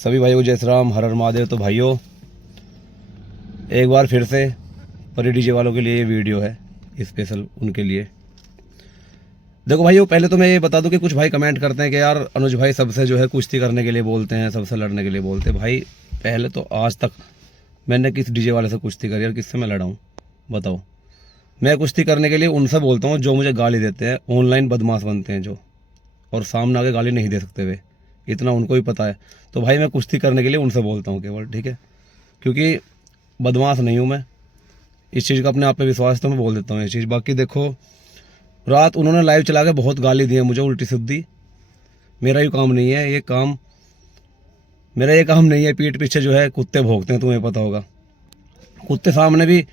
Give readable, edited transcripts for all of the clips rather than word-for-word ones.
सभी भाइयों को जय श्री राम, हर हर महादेव। तो भाइयों एक बार फिर से परी डीजे वालों के लिए ये वीडियो है, स्पेशल उनके लिए। देखो भाइयों, पहले तो मैं ये बता दूं कि कुछ भाई कमेंट करते हैं कि यार अनुज भाई सबसे जो है कुश्ती करने के लिए बोलते हैं, सबसे लड़ने के लिए बोलते हैं। भाई पहले तो आज तक मैंने किस डीजे वाले से कुश्ती करी और किससे मैं लड़ा हूँ बताओ। मैं कुश्ती करने के लिए उनसे बोलता हूँ जो मुझे गाली देते हैं, ऑनलाइन बदमाश बनते हैं जो, और सामने आके गाली नहीं दे सकते वे, इतना उनको भी पता है। तो भाई मैं कुश्ती करने के लिए उनसे बोलता हूँ केवल, ठीक है, क्योंकि बदमाश नहीं हूँ मैं। इस चीज़ का अपने आप पे विश्वास है तो मैं बोल देता हूँ ये चीज़। बाकी देखो, रात उन्होंने लाइव चला के बहुत गाली दी है मुझे उल्टी सीधी। मेरा ये काम नहीं है, ये काम मेरा ये काम नहीं है। पीठ पीछे जो है कुत्ते भौंकते हैं, तुम्हें पता होगा। कुत्ते सामने भी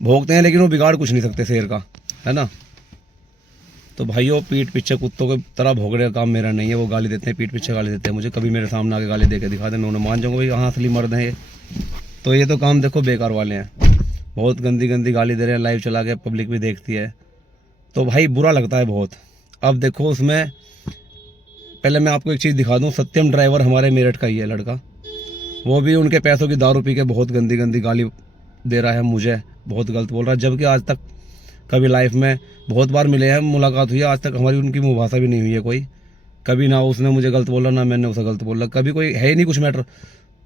भौंकते हैं लेकिन वो बिगाड़ कुछ नहीं सकते शेर का, है ना। तो भाइयों पीठ पीछे कुत्तों की तरह भोगने का काम मेरा नहीं है। वो गाली देते हैं, पीठ पीछे गाली देते हैं मुझे। कभी मेरे सामने आके गाली दे के दिखा दे, मैं उन्हें मान जाऊंगा भाई हाँ असली मर्द हैं ये। तो ये तो काम देखो बेकार वाले हैं, बहुत गंदी गंदी गाली दे रहे हैं, लाइव चला के पब्लिक भी देखती है। तो भाई बुरा लगता है बहुत। अब देखो उसमें पहले मैं आपको एक चीज़ दिखा दूँ। सत्यम ड्राइवर हमारे मेरठ का ही है लड़का, वो भी उनके पैसों की दारू पी के बहुत गंदी गंदी गाली दे रहा है मुझे, बहुत गलत बोल रहा है। जबकि आज तक कभी लाइफ में बहुत बार मिले हैं, मुलाकात हुई है, आज तक हमारी उनकी मुभाषा भी नहीं हुई है कोई। कभी ना उसने मुझे गलत बोला ना मैंने उसे गलत बोला, कभी कोई है ही नहीं कुछ मैटर।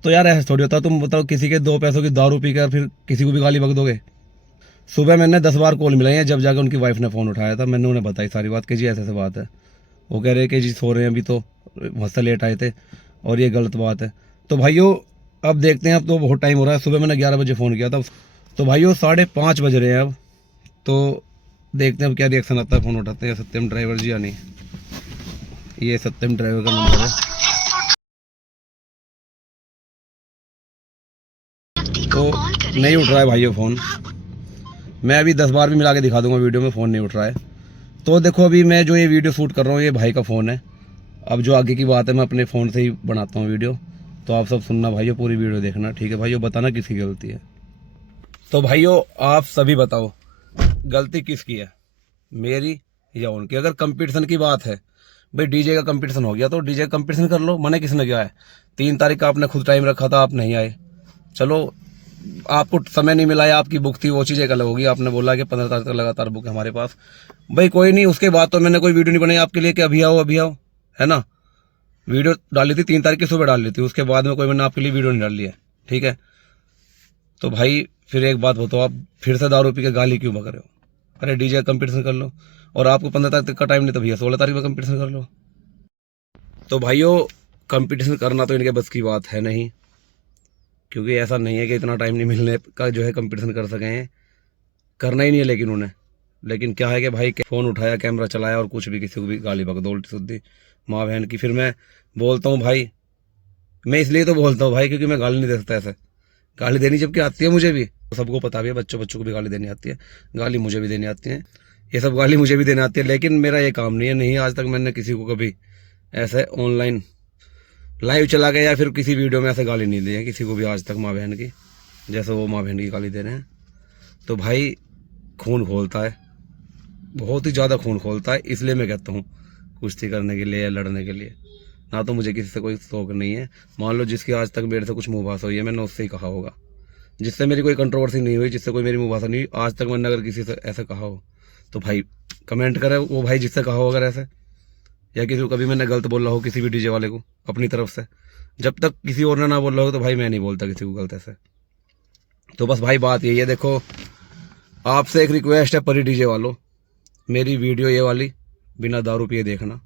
तो यार ऐसा थोड़ी होता, तुम बताओ किसी के 2 पैसों की दारू पी कर फिर किसी को भी गाली बक दोगे। सुबह मैंने 10 बार कॉल मिलाई है, जब जाकर उनकी वाइफ ने फ़ोन उठाया था मैंने उन्हें बताई सारी बात कि जी ऐसे ऐसे बात है। वो कह रहे कि जी सो रहे हैं अभी, तो वहाँ से लेट आए थे और ये गलत बात है। तो भाइयों अब देखते हैं, अब तो बहुत टाइम हो रहा है। सुबह मैंने 11 बजे फ़ोन किया था, तो भाइयों 5:30 बज रहे हैं अब। तो देखते हैं अब क्या रिएक्शन आता है। फ़ोन उठाते हैं सत्यम ड्राइवर जी या नहीं। ये सत्यम ड्राइवर का नंबर है। तो नहीं उठ रहा है भाइयों फ़ोन। मैं अभी 10 बार भी मिला के दिखा दूंगा वीडियो में, फ़ोन नहीं उठ रहा है। तो देखो अभी मैं जो ये वीडियो शूट कर रहा हूँ ये भाई का फ़ोन है। अब जो आगे की बात है मैं अपने फ़ोन से ही बनाता हूँ वीडियो। तो आप सब सुनना भाइयों, पूरी वीडियो देखना, ठीक है भाइयों, बताना किसकी गलती है। तो भाइयों आप सभी बताओ गलती किसकी है, मेरी या उनकी। अगर कंपटीशन की बात है, भाई डीजे का कंपटीशन हो गया तो डीजे का कंपटीशन कर लो, मना किसने किया है। 3 तारीख का आपने खुद टाइम रखा था, आप नहीं आए, चलो आपको समय नहीं मिला है, आपकी बुक थी, वो चीज़ एक अलग होगी। आपने बोला कि 15 तारीख तक लगातार बुक है हमारे पास, भाई कोई नहीं। उसके बाद तो मैंने कोई वीडियो नहीं बनाई आपके लिए कि अभी आओ अभी आओ, है ना। वीडियो डाली थी 3 तारीख की सुबह डाल ली थी, उसके बाद में कोई मैंने आपके लिए वीडियो नहीं डाली है, ठीक है। तो भाई फिर एक बात बताओ, आप फिर से दारू पी के गाली क्यों बक रहे हो। अरे डीजे का कंपटीशन कर लो, और आपको 15 तारीख तक का टाइम नहीं तो भैया 16 तारीख में कंपटीशन कर लो। तो भाइयों कंपटीशन करना तो इनके बस की बात है नहीं, क्योंकि ऐसा नहीं है कि इतना टाइम नहीं मिलने का जो है कंपटीशन कर सकें, करना ही नहीं है लेकिन उन्हें। लेकिन क्या है कि भाई फ़ोन उठाया, कैमरा चलाया और कुछ भी किसी को भी गाली बक दो उल्टी सीधी माँ बहन की। फिर मैं बोलता हूँ भाई, मैं इसलिए तो बोलता हूँ भाई क्योंकि मैं गाली नहीं दे सकता ऐसे। गाली देनी जबकि आती है मुझे भी, सबको पता भी है, बच्चों बच्चों को भी गाली देनी आती है, गाली मुझे भी देनी आती है, ये सब गाली मुझे भी देनी आती है। लेकिन मेरा ये काम नहीं है, नहीं आज तक मैंने किसी को कभी ऐसे ऑनलाइन लाइव चला गया या फिर किसी वीडियो में ऐसे गाली नहीं दी है किसी को भी आज तक माँ बहन की, जैसे वो माँ बहन की गाली दे रहे हैं। तो भाई खून खोलता है, बहुत ही ज़्यादा खून खोलता है। इसलिए मैं कहता हूँ कुश्ती करने के लिए या लड़ने के लिए, ना तो मुझे किसी से कोई शौक नहीं है। मान लो जिसकी आज तक मेरे से कुछ मुँहभास हुई है मैंने उससे ही कहा होगा, जिससे मेरी कोई कंट्रोवर्सी नहीं हुई, जिससे कोई मेरी मुँहभाषा नहीं हुई आज तक मैंने अगर किसी से ऐसा कहा हो तो भाई कमेंट करे वो भाई जिससे कहा हो अगर ऐसे, या किसी को कभी मैंने गलत बोला हो किसी भी डीजे वाले को अपनी तरफ से। जब तक किसी और ने ना बोला हो तो भाई मैं नहीं बोलता किसी को गलत ऐसे। तो बस भाई बात यही है। देखो आपसे एक रिक्वेस्ट है परी डीजे वालों, मेरी वीडियो ये वाली बिना दारू पिए देखना,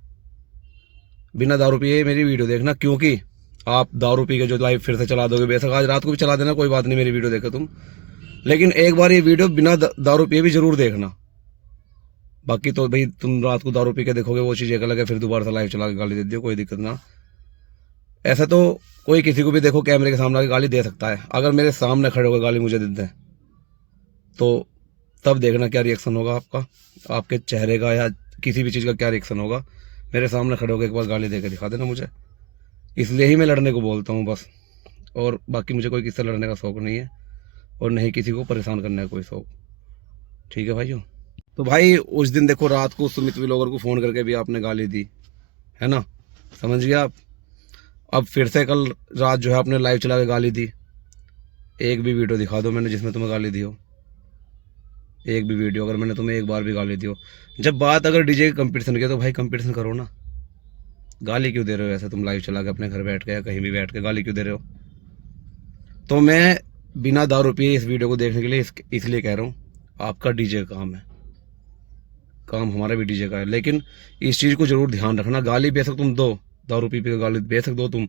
बिना दारू पिए मेरी वीडियो देखना। क्योंकि आप दारू पी के जो लाइव फिर से चला दोगे, बेशक आज रात को भी चला देना कोई बात नहीं, मेरी वीडियो देखो तुम, लेकिन एक बार ये वीडियो बिना दारू पिए भी जरूर देखना। बाकी तो भाई तुम रात को दारू पी के देखोगे वो चीज़ एक अलग है, फिर दोबारा से लाइव चला के गाली दे दियो, कोई दिक्कत ना। ऐसा तो कोई किसी को भी देखो कैमरे के सामने आके गाली दे सकता है, अगर मेरे सामने खड़े होकर गाली मुझे देते हैं तो तब देखना क्या रिएक्शन होगा आपका, आपके चेहरे का या किसी भी चीज़ का क्या रिएक्शन होगा। मेरे सामने खड़े होकर एक बार गाली दे के दिखा देना मुझे, इसलिए ही मैं लड़ने को बोलता हूँ बस। और बाकी मुझे कोई किसी से लड़ने का शौक़ नहीं है, और नहीं किसी को परेशान करने का कोई शौक़, ठीक है भाइयों। तो भाई उस दिन देखो रात को सुमित व्लॉगर को फ़ोन करके भी आपने गाली दी है ना, समझ गया आप। अब फिर से कल रात जो है आपने लाइव चला के गाली दी। एक भी वीडियो दिखा दो मैंने जिसमें तुम्हें गाली दी हो, एक भी वीडियो अगर मैंने तुम्हें एक बार भी गाली दी हो। जब बात अगर डीजे के कंपटीशन की, तो भाई कंपटीशन करो ना। गाली क्यों दे रहे हो ऐसे? तुम लाइव चला के अपने घर बैठ के या कहीं भी बैठ के गाली क्यों दे रहे हो? तो मैं बिना दारू पिए इस वीडियो को देखने के लिए इसलिए कह रहा हूँ, आपका डीजे का काम है, काम हमारा भी डीजे का है, लेकिन इस चीज़ को जरूर ध्यान रखना। गाली बेशक तुम दो, दारू पी के गाली बेशक दो तुम,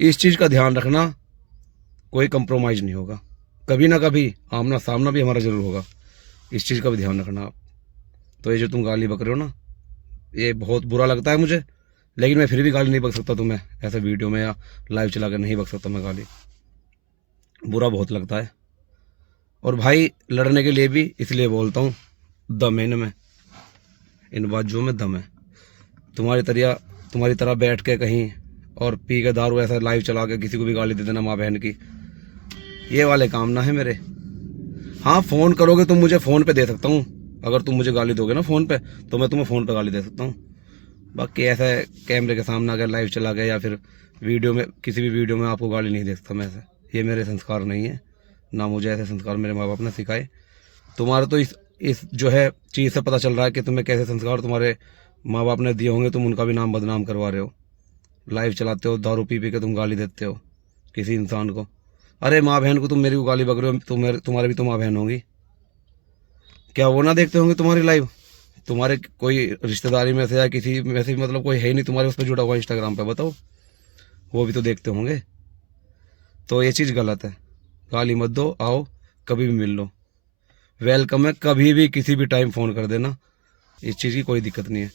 इस चीज़ का ध्यान रखना, कोई कंप्रोमाइज़ नहीं होगा। कभी ना कभी आमना सामना भी हमारा जरूर होगा, इस चीज़ का भी ध्यान रखना आप। तो ये जो तुम गाली बक रहे हो ना, ये बहुत बुरा लगता है मुझे, लेकिन मैं फिर भी गाली नहीं बक सकता तुम्हें ऐसे वीडियो में या लाइव चला कर नहीं बक सकता मैं गाली, बुरा बहुत लगता है। और भाई लड़ने के लिए भी इसलिए बोलता हूँ, दम है इनमें, इन बाजुओं में दम है। तुम्हारी तरह बैठ के कहीं और पी के दारू ऐसा लाइव चला के किसी को भी गाली दे देना माँ बहन की, ये वाले काम ना है मेरे। हाँ फ़ोन करोगे तो मुझे फ़ोन पे दे सकता हूँ, अगर तुम मुझे गाली दोगे ना फ़ोन पे, तो मैं तुम्हें फ़ोन पे गाली दे सकता हूँ। बाकी ऐसे कैमरे के सामने अगर लाइव चला गया या फिर वीडियो में, किसी भी वीडियो में आपको गाली नहीं दे सकता मैं ऐसे, ये मेरे संस्कार नहीं है, ना मुझे ऐसे संस्कार मेरे माँ बाप ने सिखाए। तुम्हारा तो इस जो है चीज़ से पता चल रहा है कि तुम्हें कैसे संस्कार तुम्हारे माँ बाप ने दिए होंगे, तुम उनका भी नाम बदनाम करवा रहे हो। लाइव चलाते हो, दारू पी के तुम गाली देते हो किसी इंसान को। अरे माँ बहन को तुम मेरी को गाली बक रहे हो, तुम्हारी भी तो माँ बहन होंगी, क्या वो ना देखते होंगे तुम्हारी लाइव? तुम्हारे कोई रिश्तेदारी में से या किसी में से, मतलब कोई है ही नहीं तुम्हारे उस पर जुड़ा हुआ इंस्टाग्राम पे, बताओ, वो भी तो देखते होंगे। तो ये चीज़ गलत है, गाली मत दो, आओ कभी भी मिल लो, वेलकम है, कभी भी किसी भी टाइम फ़ोन कर देना, इस चीज़ की कोई दिक्कत नहीं है।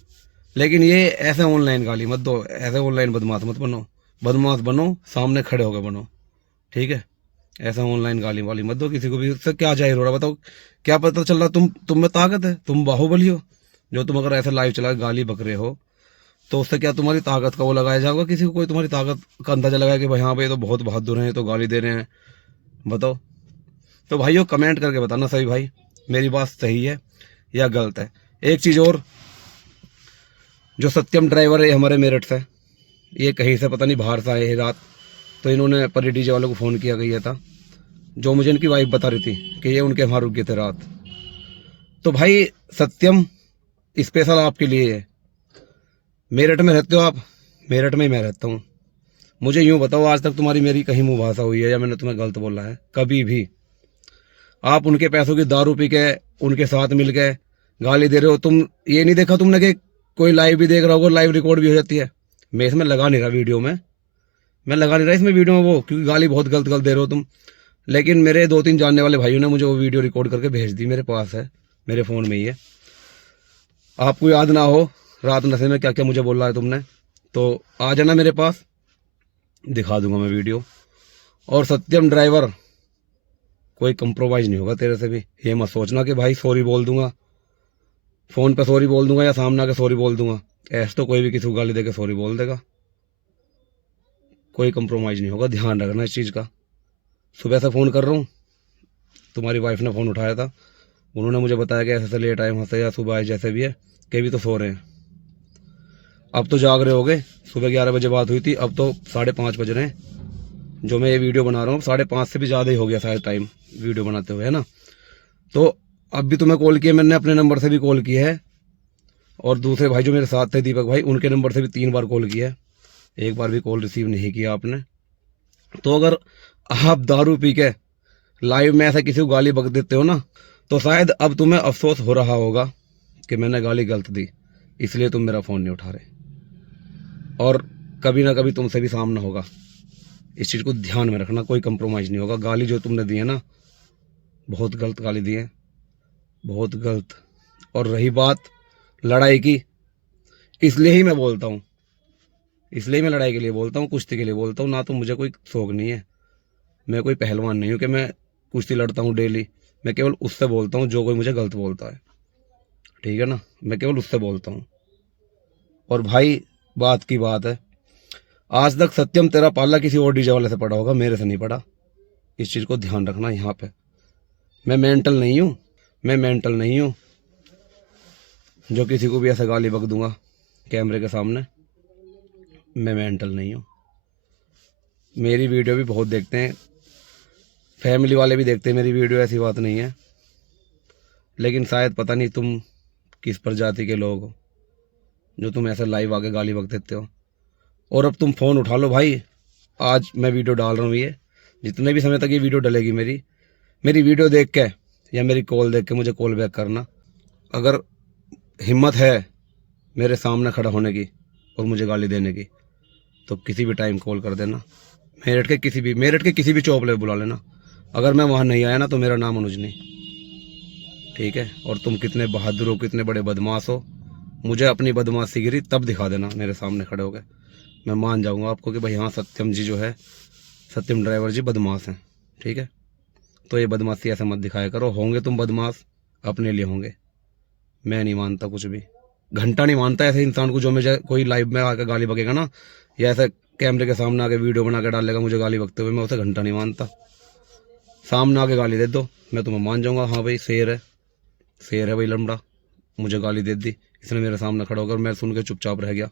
लेकिन ये ऐसे ऑनलाइन गाली मत दो, ऐसे ऑनलाइन बदमाश मत बनो, बदमाश बनो सामने खड़े होकर बनो, ठीक है? ऐसा ऑनलाइन गाली वाली मत दो किसी को भी। उससे क्या जाहिर हो रहा बताओ? क्या पता चल रहा तुम में ताकत है, तुम बाहुबली हो, जो तुम अगर ऐसे लाइव चला गाली बक रहे हो, तो उससे क्या तुम्हारी ताकत का वो लगाया जाएगा? किसी को कोई तुम्हारी ताकत का अंदाजा लगाया कि भाई हाँ भाई तो बहुत बहादुर हैं, तो गाली दे रहे हैं, बताओ? तो भाइयों कमेंट करके बताना सही भाई मेरी बात सही है या गलत है। एक चीज़ और, जो सत्यम ड्राइवर है हमारे मेरठ से, ये कहीं से पता नहीं बाहर से आए हैं रात, तो इन्होंने परी डीजे वालों को फ़ोन किया गया था, जो मुझे इनकी वाइफ बता रही थी कि ये उनके वहाँ रुक गए थे रात। तो भाई सत्यम स्पेशल आपके लिए है। मेरठ में रहते हो आप, मेरठ में ही मैं रहता हूँ। मुझे यूँ बताओ, आज तक तुम्हारी मेरी कहीं मुँह भाषा हुई है या मैंने तुम्हें गलत बोला है? कभी भी। आप उनके पैसों की दारू पी के उनके साथ मिल के गाली दे रहे हो। तुम ये नहीं देखा तुमने कि कोई लाइव भी देख रहा होगा, लाइव रिकॉर्ड भी हो जाती है? मैं इसमें लगा नहीं रहा वीडियो में, मैं लगा नहीं रहा इसमें वीडियो में वो, क्योंकि गाली बहुत गलत गलत दे रहे हो तुम। लेकिन मेरे 2-3 जानने वाले भाइयों ने मुझे वो वीडियो रिकॉर्ड करके भेज दी, मेरे पास है, मेरे फ़ोन में ही है। आपको याद ना हो रात नशे में क्या क्या मुझे बोला है तुमने, तो आ जाना मेरे पास, दिखा दूंगा मैं वीडियो। और सत्यम ड्राइवर, कोई कंप्रोमाइज़ नहीं होगा तेरे से भी। ये मत सोचना कि भाई सॉरी बोल दूंगा, फ़ोन पे सॉरी बोल दूंगा या सामने आके सॉरी बोल दूंगा, ऐसे तो कोई भी किसी को गाली दे के सॉरी बोल देगा। कोई कंप्रोमाइज़ नहीं होगा, ध्यान रखना इस चीज़ का। सुबह से फ़ोन कर रहा हूँ, तुम्हारी वाइफ ने फ़ोन उठाया था, उन्होंने मुझे बताया कि ऐसे लेट आए वहाँ से या सुबह आए, जैसे भी है, कि भी तो सो रहे हैं। अब तो जाग रहे होगे, सुबह 11 बजे बात हुई थी, अब तो 5:30 बज रहे हैं जो मैं ये वीडियो बना रहा हूँ। 5:30 से भी ज़्यादा ही हो गया शायद टाइम वीडियो बनाते हुए, है ना? तो अब भी तुम्हें कॉल किया मैंने, अपने नंबर से भी कॉल किया है, और दूसरे भाई जो मेरे साथ थे दीपक भाई, उनके नंबर से भी 3 बार कॉल किया है, एक बार भी कॉल रिसीव नहीं किया आपने। तो अगर आप दारू पी के लाइव में ऐसा किसी को गाली बक देते हो ना, तो शायद अब तुम्हें अफसोस हो रहा होगा कि मैंने गाली गलत दी, इसलिए तुम मेरा फ़ोन नहीं उठा रहे। और कभी ना कभी तुमसे भी सामना होगा, इस चीज़ को ध्यान में रखना, कोई कंप्रोमाइज़ नहीं होगा। गाली जो तुमने दी है ना, बहुत गलत गाली दी है, बहुत गलत। और रही बात लड़ाई की, इसलिए ही मैं बोलता हूँ, इसलिए मैं लड़ाई के लिए बोलता हूँ, कुश्ती के लिए बोलता हूँ ना। तो मुझे कोई शौक नहीं है, मैं कोई पहलवान नहीं हूँ कि मैं कुश्ती लड़ता हूँ डेली। मैं केवल उससे बोलता हूँ जो कोई मुझे गलत बोलता है, ठीक है ना? मैं केवल उससे बोलता हूँ। और भाई बात की बात है, आज तक सत्यम तेरा पाला किसी और डीजे वाले से पड़ा होगा, मेरे से नहीं पड़ा, इस चीज़ को ध्यान रखना। यहाँ पे मैं मेंटल नहीं हूँ, मैं मेंटल नहीं हूँ जो किसी को भी ऐसा गाली बक दूंगा कैमरे के सामने, मैं मेंटल नहीं हूँ। मेरी वीडियो भी बहुत देखते हैं, फैमिली वाले भी देखते हैं मेरी वीडियो, ऐसी बात नहीं है। लेकिन शायद पता नहीं तुम किस प्रजाति के लोग हो जो तुम ऐसे लाइव आके गाली बक देते हो। और अब तुम फ़ोन उठा लो भाई, आज मैं वीडियो डाल रहा हूँ, ये जितने भी समय तक ये वीडियो डलेगी मेरी वीडियो देख के या मेरी कॉल देख के मुझे कॉल बैक करना। अगर हिम्मत है मेरे सामने खड़ा होने की और मुझे गाली देने की तो किसी भी टाइम कॉल कर देना। मेरठ के किसी भी चौक पे बुला लेना। अगर मैं वहाँ नहीं आया ना तो मेरा नाम अनुज नहीं, ठीक है। और तुम कितने बहादुर हो, कितने बड़े बदमाश हो, मुझे अपनी बदमाशी गिरी तब दिखा देना मेरे सामने खड़े हो गए। मैं मान जाऊँगा आपको कि भाई हाँ सत्यम जी जो है, सत्यम ड्राइवर जी बदमाश हैं, ठीक है। तो ये बदमाशी ऐसे मत दिखाया करो। होंगे तुम बदमाश अपने लिए होंगे, मैं नहीं मानता कुछ भी। घंटा नहीं मानता ऐसे इंसान को जो मुझे कोई लाइव में आकर गाली बकेगा ना, या ऐसे कैमरे के सामने आके वीडियो बना के डालेगा मुझे गाली बकते हुए, मैं उसे घंटा नहीं मानता। सामने आके गाली दे दो, मैं तुम्हें मान जाऊँगा, हाँ भाई शेर है भाई लंबड़ा, मुझे गाली दे दी इसने मेरे सामने खड़ा होकर, मैं सुन के चुपचाप रह गया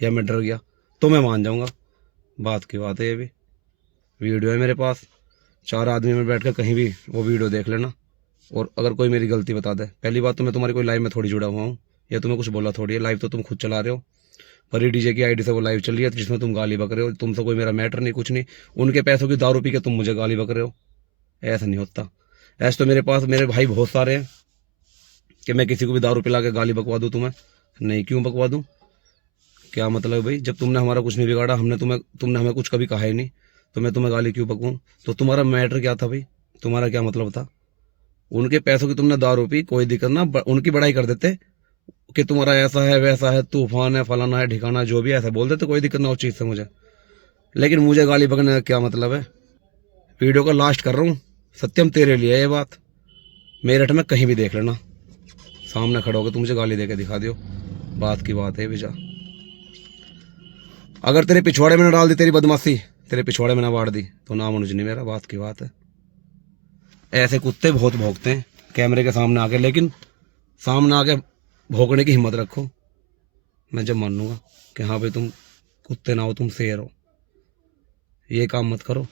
या मैं डर गया तो मैं मान जाऊँगा। बात की बात है, ये भी वीडियो है मेरे पास, 4 आदमी में बैठ कर कहीं भी वो वीडियो देख लेना। और अगर कोई मेरी गलती बता दे, पहली बात तो मैं तुम्हारी कोई लाइव में थोड़ी जुड़ा हुआ हूँ या तुम्हें कुछ बोला थोड़ी है, लाइव तो तुम खुद चला रहे हो। परी डीजे की आईडी से वो लाइव चल रही है जिसमें तुम गाली बक रहे हो। तुमसे कोई मेरा मैटर नहीं, कुछ नहीं। उनके पैसों की दारू पी के तुम मुझे गाली बक रहे हो, ऐसा नहीं होता। ऐसे तो मेरे पास मेरे भाई बहुत सारे हैं कि मैं किसी को भी दारू पिला के गाली बकवा दूँ तुम्हें, नहीं क्यों बकवा दूँ, क्या मतलब भाई। जब तुमने हमारा कुछ नहीं बिगाड़ा, तुमने हमें कुछ कभी कहा ही नहीं, तो मैं तुम्हें गाली क्यों बकूँ। तो तुम्हारा मैटर क्या था भाई, तुम्हारा क्या मतलब था। उनके पैसों की तुमने दारू पी, कोई दिक्कत ना, उनकी बड़ाई कर देते कि तुम्हारा ऐसा है वैसा है, तूफान है, फलाना है, ठिकाना, जो भी ऐसा बोल देते, कोई दिक्कत ना उस चीज़ से मुझे। लेकिन मुझे गाली बकने का क्या मतलब है। वीडियो को लास्ट कर रहा हूँ, सत्यम तेरे लिए है ये बात। मेरठ में कहीं भी देख लेना, सामने खड़े होकर तुम मुझे गाली देके दिखा दियो, बात की बात है भैया। अगर तेरे पिछवाड़े में ना डाल दी तेरी बदमाशी, तेरे पिछवाड़े में ना बांट दी तो नाम अनुज नहीं मेरा, बात की बात है। ऐसे कुत्ते बहुत भौंकते हैं कैमरे के सामने आके, लेकिन सामने आके भौंकने की हिम्मत रखो, मैं जब मान लूँगा कि हाँ भाई तुम कुत्ते ना हो, तुम शेर हो। ये काम मत करो।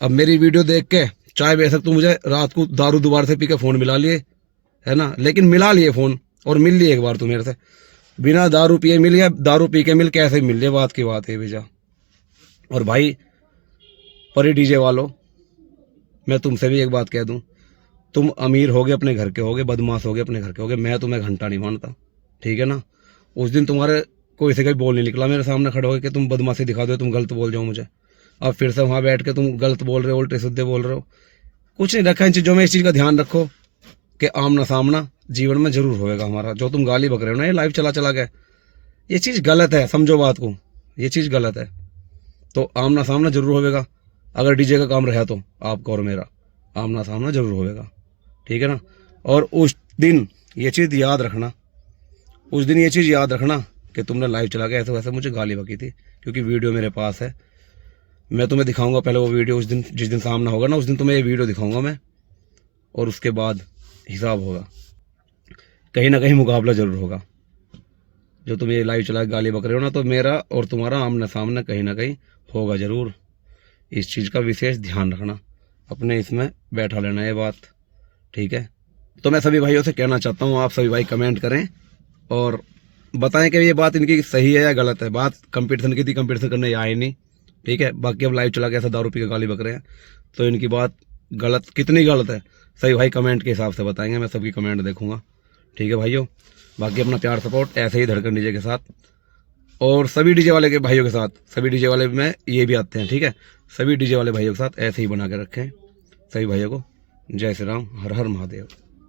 अब मेरी वीडियो देख के चाहे बेशक तुम मुझे रात को दारू दोबारा से पी के फ़ोन मिला लिए है ना, लेकिन मिला लिए फ़ोन और मिल लिए एक बार तो मेरे से, बिना दारू पिए मिल गया, दारू पी के मिल कैसे मिल लिया, बात की बात है भैया। और भाई परी डीजे वालों, मैं तुमसे भी एक बात कह दूं, तुम अमीर होगे अपने घर के होगे, बदमाश होगे अपने घर के होगे, मैं तुम्हें घंटा नहीं मानता, ठीक है ना। उस दिन तुम्हारे कोई से कोई बोल नहीं निकला मेरे सामने खड़े होकर कि तुम बदमाशी दिखा दो, तुम गलत बोल जाओ मुझे। अब फिर से वहाँ बैठ के तुम गलत बोल रहे हो, उल्टे सीधे बोल रहे हो। कुछ नहीं रखा इन चीज़ों में, इस चीज़ का ध्यान रखो कि आमना सामना जीवन में जरूर होएगा हमारा। जो तुम गाली बक रहे हो ना ये लाइव चला गया, ये चीज़ गलत है, समझो बात को, ये चीज़ गलत है। तो आमना सामना जरूर होएगा। अगर डीजे का काम रहा तो आपका और मेरा आमना सामना जरूर होएगा, ठीक है ना। और उस दिन ये चीज़ याद रखना, उस दिन ये चीज़ याद रखना कि तुमने लाइव चला के ऐसे वैसे मुझे गाली बकी थी, क्योंकि वीडियो मेरे पास है। मैं तुम्हें दिखाऊंगा पहले वो वीडियो, उस दिन जिस दिन सामना होगा ना उस दिन तुम्हें ये वीडियो दिखाऊंगा मैं, और उसके बाद हिसाब होगा, कहीं ना कहीं मुकाबला जरूर होगा। जो तुम ये लाइव चला के गाली बक रहे हो ना, तो मेरा और तुम्हारा आमना सामना कहीं ना कहीं होगा जरूर। इस चीज़ का विशेष ध्यान रखना, अपने इसमें बैठा लेना ये बात, ठीक है। तो मैं सभी भाइयों से कहना चाहता हूँ, आप सभी भाई कमेंट करें और बताएं कि ये बात इनकी सही है या गलत है। बात कंपटीशन की थी, कंपटीशन करने आए नहीं, ठीक है। बाकी अब लाइव चला के ऐसा दारू पी के गाली बक रहे हैं, तो इनकी बात गलत, कितनी गलत है सही भाई कमेंट के हिसाब से बताएंगे, मैं सबकी कमेंट देखूंगा, ठीक है भाइयों। बाकी अपना प्यार सपोर्ट ऐसे ही धड़कन डीजे के साथ और सभी डीजे वाले के भाइयों के साथ, सभी डीजे वाले में ये भी आते हैं, ठीक है। सभी डीजे वाले भाइयों के साथ ऐसे ही बना के रखें। सभी भाइयों को जय श्री राम, हर हर महादेव।